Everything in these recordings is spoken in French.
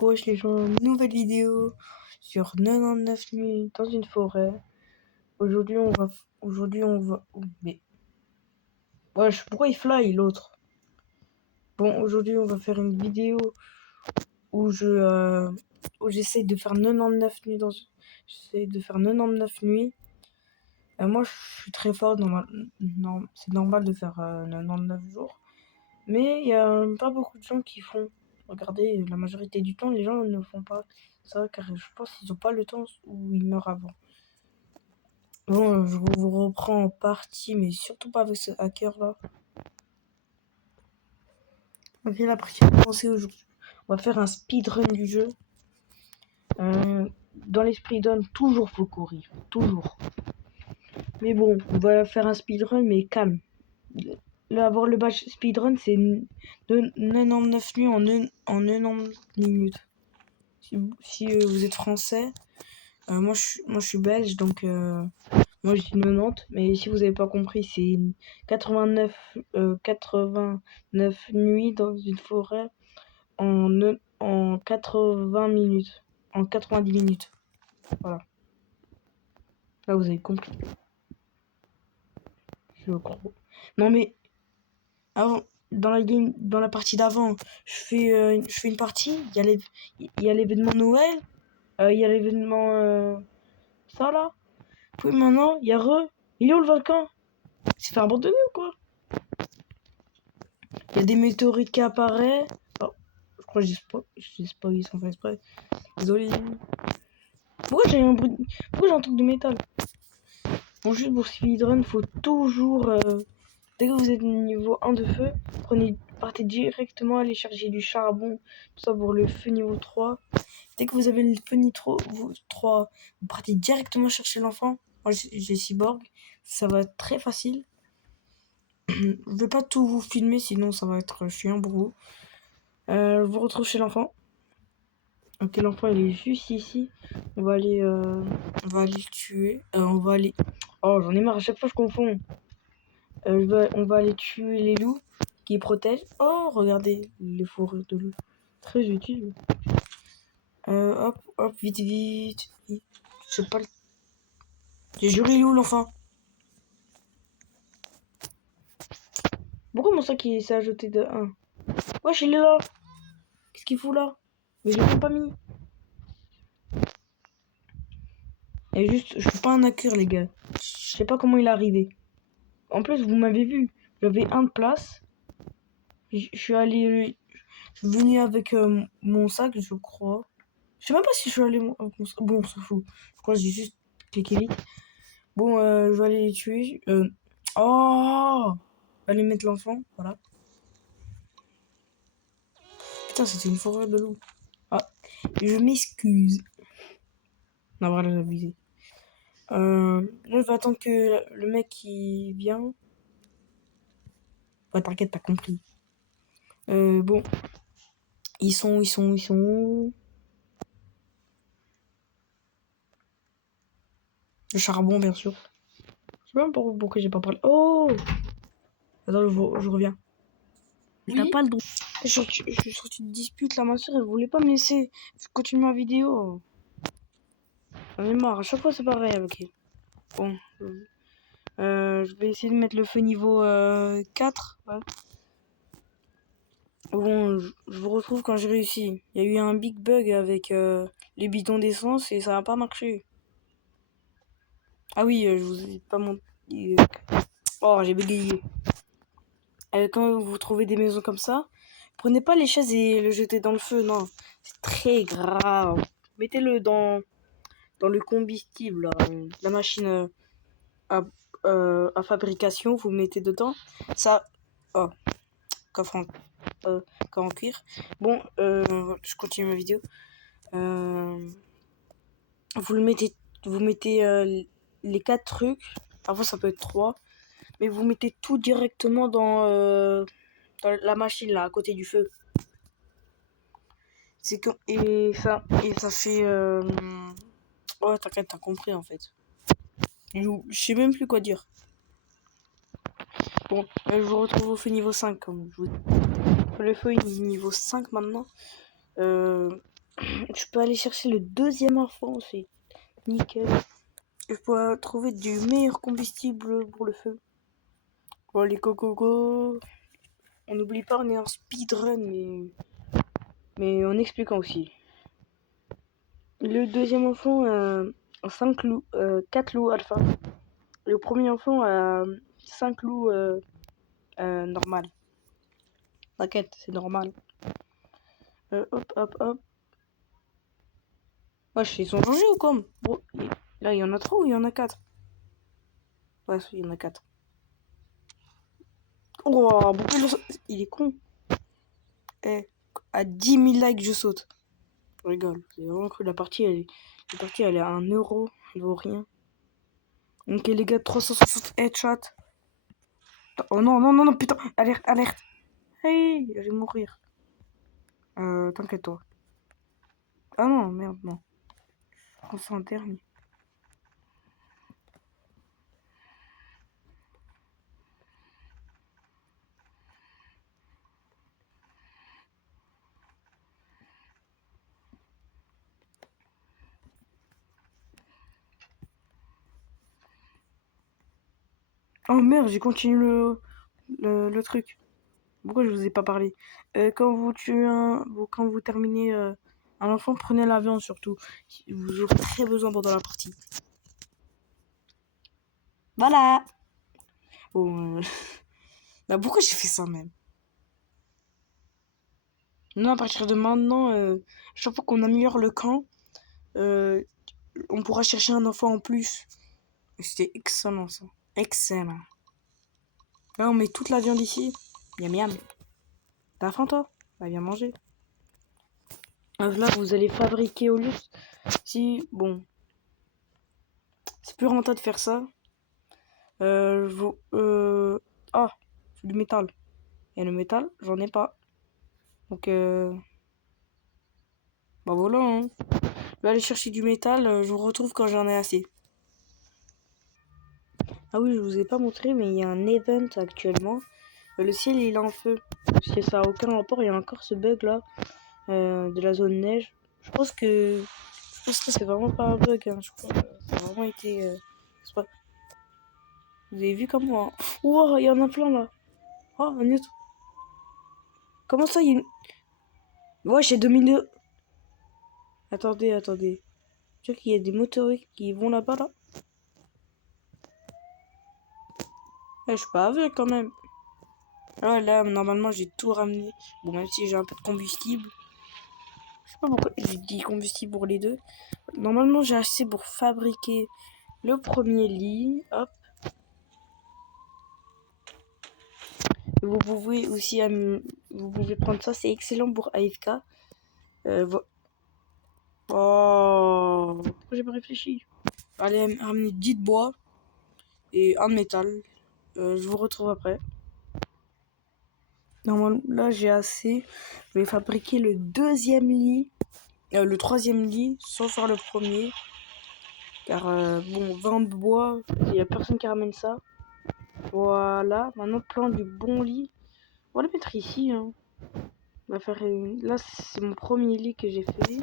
Wesh les gens, nouvelle vidéo sur 99 nuits dans une forêt. Aujourd'hui on va... oh, mais... Wesh, pourquoi il fly l'autre? Bon, aujourd'hui on va faire une vidéo où j'essaye de faire 99 nuits dans... J'essaye de faire 99 nuits. Moi je suis très fort, non, c'est normal de faire 99 jours. Mais il y a pas beaucoup de gens qui font. Regardez, la majorité du temps, les gens ne font pas ça car je pense qu'ils n'ont pas le temps ou ils meurent avant. Bon, je vous reprends en partie, mais surtout pas avec ce hacker là. Ok, la partie va commencer aujourd'hui. On va faire un speedrun du jeu. Dans les speedruns, toujours faut courir, toujours. Mais bon, on va faire un speedrun, mais calme. Avoir le badge speedrun, c'est 99 nuits en 90 minutes. Si vous êtes français, moi je suis belge, donc moi je dis 90, mais si vous n'avez pas compris, c'est 89 nuits dans une forêt en 80 minutes, en 90 minutes. Voilà. Là vous avez compris. Je crois. Non mais avant, dans la partie d'avant, je fais une partie. Il y a l'événement Noël, il y a l'événement ça là. Puis maintenant, il y a il est où le volcan? C'est fait abandonner ou quoi? Il y a des météorites qui apparaissent. Oh, je crois que je sais pas, ils sont fait exprès. Désolé. Pourquoi j'ai un truc de métal? Bon, juste pour speedrun, faut toujours... dès que vous êtes niveau 1 de feu, partez directement aller chercher du charbon, tout ça pour le feu niveau 3. Dès que vous avez le feu niveau 3, vous partez directement chercher l'enfant. Moi, j'ai cyborg. Ça va être très facile. Je vais pas tout vous filmer, sinon ça va être chiant pour vous. Je vous retrouve chez l'enfant. Ok, l'enfant il est juste ici. On va aller le tuer. On va aller... Oh, j'en ai marre, à chaque fois je confonds. On va aller tuer les loups qui protègent. Oh, regardez les fourrures de loups. Très utile. Hop, vite. Je sais pas. J'ai juré loup l'enfant. Pourquoi mon sac il s'est ajouté de 1? Wesh, il est là. Qu'est-ce qu'il fout là? Mais je l'ai même pas mis. Et juste, je suis pas un hacker, les gars. Je sais pas comment il est arrivé. En plus, vous m'avez vu. J'avais 1 de place. Je suis venu avec mon sac, je crois. Je sais même pas si je suis allé avec mon sac. Bon, on s'en fout. Je crois que j'ai juste cliqué vite. Bon, je vais aller les tuer. Oh! Je vais aller mettre l'enfant. Voilà. Putain, c'était une forêt de loup. Ah, je m'excuse. Non, voilà, j'ai abusé. Là, je vais attendre que le mec qui vient. Ouais, t'inquiète, t'as compris. Bon. Ils sont où? Le charbon, bien sûr. Je sais même pas pourquoi j'ai pas parlé. Oh! Attends, je reviens. Oui. T'as pas le droit. Je suis sorti de dispute là, ma soeur, elle voulait pas me laisser continuer ma vidéo. J'en ai marre, à chaque fois c'est pareil avec elle. Bon. Je vais essayer de mettre le feu niveau 4. Ouais. Bon, je vous retrouve quand j'ai réussi. Il y a eu un big bug avec les bidons d'essence et ça n'a pas marché. Ah oui, je vous ai pas montré. Oh, j'ai bégayé. Quand vous trouvez des maisons comme ça, prenez pas les chaises et le jetez dans le feu, non. C'est très grave. Mettez-le dans le combustible, là, la machine à fabrication, vous mettez dedans. Ça... Oh, coffre en cuir. Bon, je continue ma vidéo. Vous mettez les 4 trucs. Parfois ça peut être 3. Mais vous mettez tout directement dans la machine là, à côté du feu. Et ça fait... Ouais, t'inquiète, t'as compris en fait. Je sais même plus quoi dire. Bon, je vous retrouve au feu niveau 5 comme je vous dis. Le feu il est niveau 5 maintenant. Je peux aller chercher le deuxième enfant, c'est nickel. Je peux trouver du meilleur combustible pour le feu. Bon, les go. On n'oublie pas, on est en speedrun, mais en expliquant aussi. Le deuxième enfant a 5 loups, 4 loups alpha. Le premier enfant a 5 loups normal. T'inquiète, c'est normal. Hop. Wesh, ils sont changés ou comme bon, là, il y en a 3 ou il y en a 4? Ouais, il y en a 4. Oh, il est con. Eh, à 10 000 likes, je saute. Je rigole. C'est vraiment cool. La partie, elle est à 1€. Elle vaut rien. Ok, les gars, 360 headshot. Oh non, putain. Alerte. Hey, je vais mourir. T'inquiète, toi. Ah non, merde, non. Je prends ça en dernier. Oh merde, j'ai continué le truc. Pourquoi je vous ai pas parlé? Quand vous tuez quand vous terminez un enfant, prenez l'avion surtout. Vous aurez très besoin pendant la partie. Voilà. Bon, bah, pourquoi j'ai fait ça même? Non, à partir de maintenant, chaque fois qu'on améliore le camp, euh, on pourra chercher un enfant en plus. C'était excellent ça. Excellent. Là, on met toute la viande ici. Miam miam. T'as faim toi? Bah viens manger. Là, vous allez fabriquer au lieu. Si, bon, c'est plus rentable de faire ça. Ah, du métal. Et le métal, j'en ai pas. Donc, bah voilà, hein. Je vais aller chercher du métal. Je vous retrouve quand j'en ai assez. Ah oui, je vous ai pas montré, mais il y a un event actuellement. Le ciel, il est en feu. Parce que ça a aucun rapport. Il y a encore ce bug là de la zone neige. Je pense que c'est vraiment pas un bug. Hein. Je crois que ça a vraiment été. Vous avez vu comme moi. Hein. Wow, il y en a plein là. Oh, un autre. Comment ça, il y a une. Ouais, j'ai 2002. Attendez. Tu vois qu'il y a des motoriques qui vont là-bas là. Je suis pas aveugle quand même. Ah, là, normalement, j'ai tout ramené. Bon, même si j'ai un peu de combustible. Je sais pas pourquoi j'ai dit combustible pour les deux. Normalement, j'ai assez pour fabriquer le premier lit. Hop. Vous pouvez aussi vous pouvez prendre ça, c'est excellent pour AFK. Oh, pourquoi j'ai pas réfléchi? Allez, ramener 10 de bois et un de métal. Je vous retrouve après. Normalement, là j'ai assez. Je vais fabriquer le deuxième lit, le troisième lit, sans faire le premier. Car bon, 20 de bois, il n'y a personne qui ramène ça. Voilà, maintenant plan du bon lit. On va le mettre ici. Hein. On va faire Là, c'est mon premier lit que j'ai fait.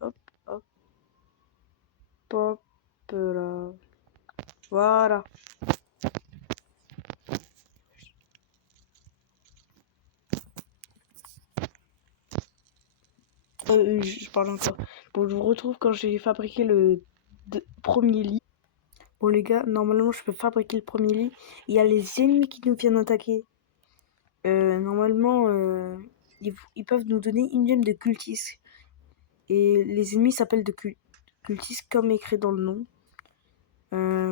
Hop, hop là. Voilà. Je parle encore. Bon, je vous retrouve quand j'ai fabriqué le premier lit. Bon, les gars, normalement, je peux fabriquer le premier lit. Il y a les ennemis qui nous viennent attaquer. Normalement, ils peuvent nous donner une gemme de cultistes. Et les ennemis s'appellent de cultistes comme écrit dans le nom.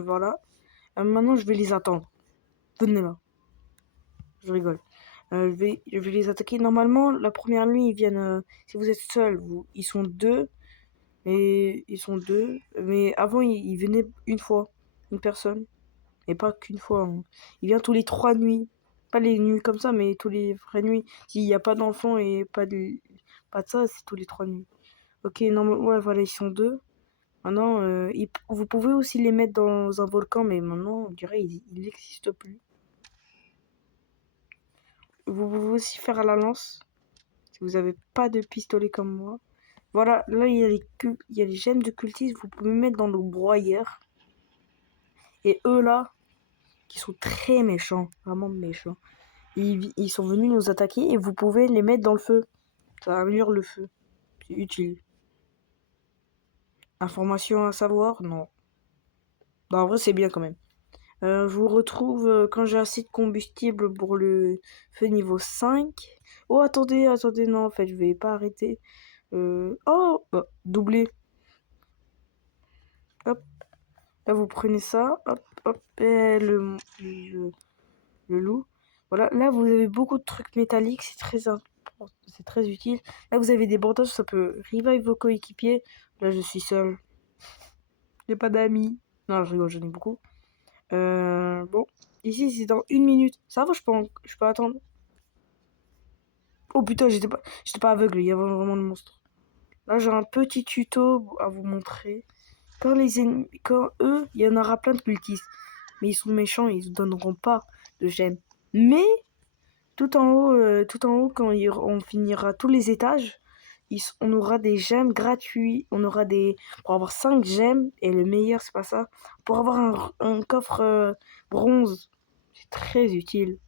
Voilà. Maintenant, je vais les attendre. Venez là. Je rigole. Je vais les attaquer. Normalement, la première nuit, ils viennent. Si vous êtes seul, ils sont deux. Et ils sont deux. Mais avant, ils venaient une fois. Une personne. Et pas qu'une fois. Hein. Il vient tous les 3 nuits. Pas les nuits comme ça, mais tous les vraies nuits. S'il n'y a pas d'enfant et pas de ça, c'est tous les 3 nuits. Ok, non, ouais, voilà, ils sont deux. Maintenant, vous pouvez aussi les mettre dans un volcan, mais maintenant, on dirait ils n'existent plus. Vous pouvez aussi faire la lance. vous n'avez pas de pistolet comme moi. Voilà, là il y a les gemmes de cultistes, vous pouvez mettre dans le broyeur. Et eux là, qui sont très méchants, vraiment méchants. Ils sont venus nous attaquer et vous pouvez les mettre dans le feu. Ça améliore le feu. C'est utile. Information à savoir? Non. Non, en vrai, c'est bien quand même. Je vous retrouve quand j'ai assez de combustible pour le feu niveau 5. Oh, attendez, non, en fait, je vais pas arrêter. Oh, bah, doubler. Hop. Là, vous prenez ça. Hop, hop. Et le loup. Voilà, là, vous avez beaucoup de trucs métalliques. C'est très utile. Là, vous avez des bandages, ça peut revive vos coéquipiers. Là, je suis seul. J'ai pas d'amis. Non, je rigole, j'en ai beaucoup. Bon. Ici, c'est dans 1 minute. Ça va, je peux attendre. Oh putain, j'étais pas aveugle, il y avait vraiment le monstre. Là, j'ai un petit tuto à vous montrer. Quand eux, il y en aura plein de cultistes. Mais ils sont méchants, ils ne donneront pas de gemmes. Mais, tout en haut, quand on finira tous les étages, on aura des gemmes gratuits. Pour avoir 5 gemmes, et le meilleur, c'est pas ça. Pour avoir un coffre bronze. C'est très utile.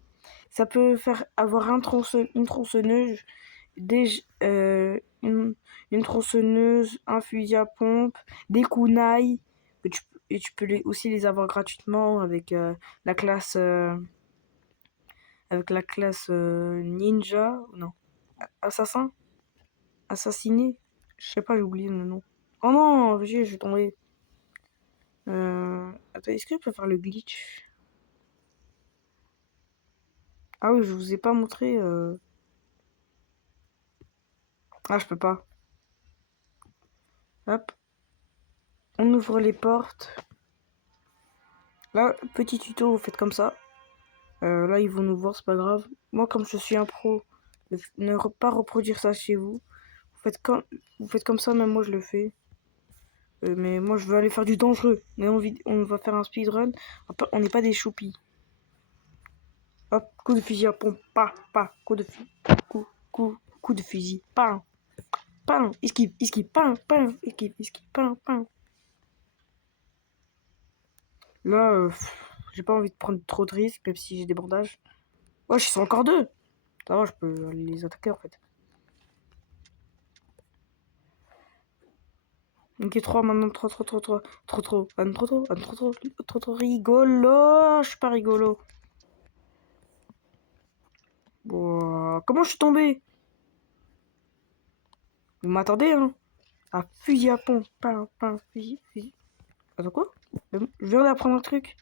Ça peut faire avoir une tronçonneuse, une tronçonneuse, un fusil à pompe, des kunai. Et tu peux aussi les avoir gratuitement la classe, ninja, non, assassin, assassiné. Je sais pas, j'ai oublié le nom. Oh non, je suis tombé. Attends, est-ce que je peux faire le glitch? Ah oui, je vous ai pas montré. Ah, je peux pas. Hop. On ouvre les portes. Là, petit tuto, vous faites comme ça. Là, ils vont nous voir, c'est pas grave. Moi, comme je suis un pro, pas reproduire ça chez vous. Vous faites comme ça, même moi, je le fais. Mais moi, je veux aller faire du dangereux. Mais on va faire un speedrun. On n'est pas des choupis. Hop, coup de fusil à pompe. Pas. Coup de fusil. Coup de fusil. Pas. Esquive. Pas. Esquive. Pas. Là, j'ai pas envie de prendre trop de risques, même si j'ai des bandages. Ouais, ils sont encore deux. Ça va, je peux les attaquer en fait. Ok, 3 maintenant, trop. Ah, non, trop rigolo. Je suis pas rigolo. Bon, comment je suis tombé? Vous m'attendez, hein? Ah, fusil à pompe. Fusil. Attends, quoi? Je viens d'apprendre un truc.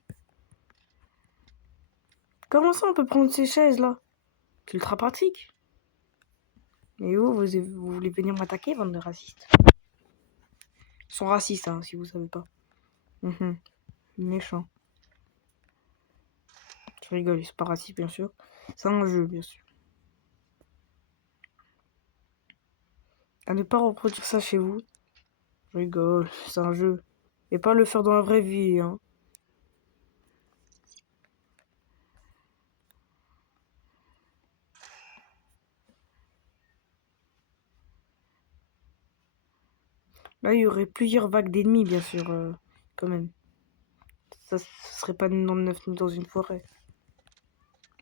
Comment ça, on peut prendre ces chaises là? C'est ultra pratique. Et vous voulez venir m'attaquer, bande de racistes? Ils sont racistes, hein, si vous savez pas. Méchant. Je rigole, c'est pas raciste, bien sûr. C'est un jeu, bien sûr. À ne pas reproduire ça chez vous. Je rigole, c'est un jeu. Et pas le faire dans la vraie vie, hein. Là, il y aurait plusieurs vagues d'ennemis, bien sûr, quand même. Ça serait pas dans 9 dans une forêt.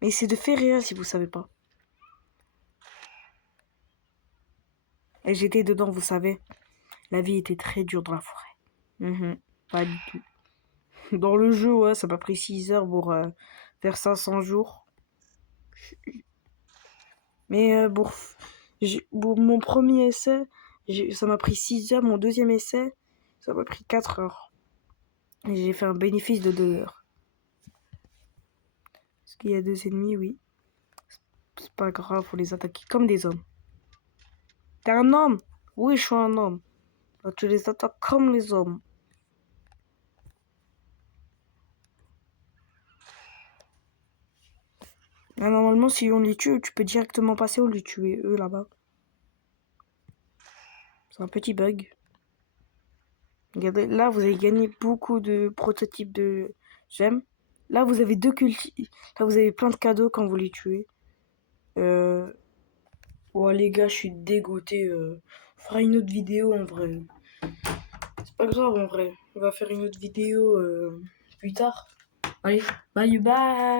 Mais c'est de faits réels si vous savez pas. Et j'étais dedans, vous savez. La vie était très dure dans la forêt. Pas du tout. Dans le jeu, ouais, ça m'a pris 6 heures pour faire 500 jours. Mais pour mon premier essai, ça m'a pris 6 heures. Mon deuxième essai, ça m'a pris 4 heures. Et j'ai fait un bénéfice de 2 heures. Parce qu'il y a 2 ennemis, oui. C'est pas grave, faut les attaquer comme des hommes. T'es un homme? Oui, je suis un homme. Alors, tu les attaques comme les hommes. Ah, normalement, si on les tue, tu peux directement passer ou les tuer, eux, là-bas. C'est un petit bug. Regardez, là, vous avez gagné beaucoup de prototypes de gemmes. Là, vous avez Là, vous avez plein de cadeaux quand vous les tuez. Oh les gars, je suis dégoûté. On fera une autre vidéo en vrai. C'est pas grave en vrai. On va faire une autre vidéo plus tard. Allez, bye bye.